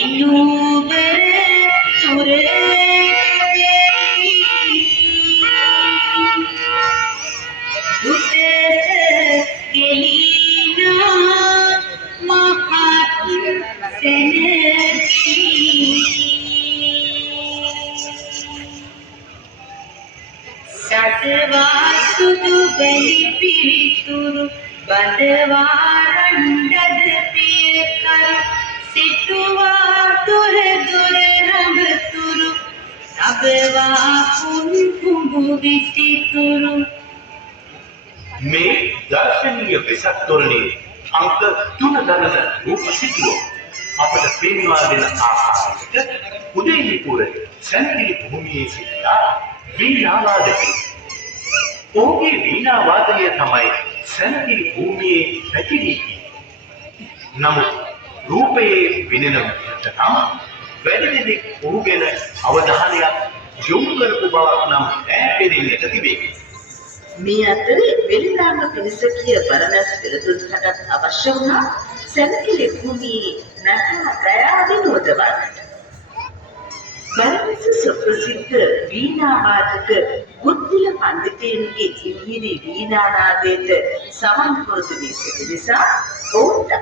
ඉනුබර සුරේ දුට ගෙලිනා මහත් සෙනගී සතවා සුදු බැලි පිරිතුරු බඳවා රණ්ඩද පිය කර සිටුවා දොර දොර රඟතුරු සබවා කුන් කුඹු විසිතුරු මේ දර්ශනීය වෙසක් තොරණේ අංක 3 දරන රූප සිතුව අපට පෙන්වා දෙන ආකාරයට උදේලිපුර සැනකිලි භූමියේ සිටියා වීණාවාදකයෙක්. ඔහුගේ වීණා වාදනය තමයි සැනකිලි භූමියේ පැතිරී තියෙන්නේ. නමුත් රූපයේ විනෙන විදිහට නම් වැඩි දෙනෙක් ඔහු ගැන අවධානයක් යොමු කරපු බවක් නම් ඈපෙරෙන්නට තිබේ. මේ අතරේ වෙලිලාම පිණිස කිය බරණැස් පෙරදුන්නටත් අවශ්‍ය වුණා සැනකිලි භූමියේ නැකා ප්‍රයා විනෝදවන්නට. බරණැස් සුප්‍රසිද්ධ වීණාවාදක බුද්ධිල පඬිතේන්ගේ ඉහිරි වීණානාදයට සමන් පුරුදු වී සිටි නිසා ඔවුන්ට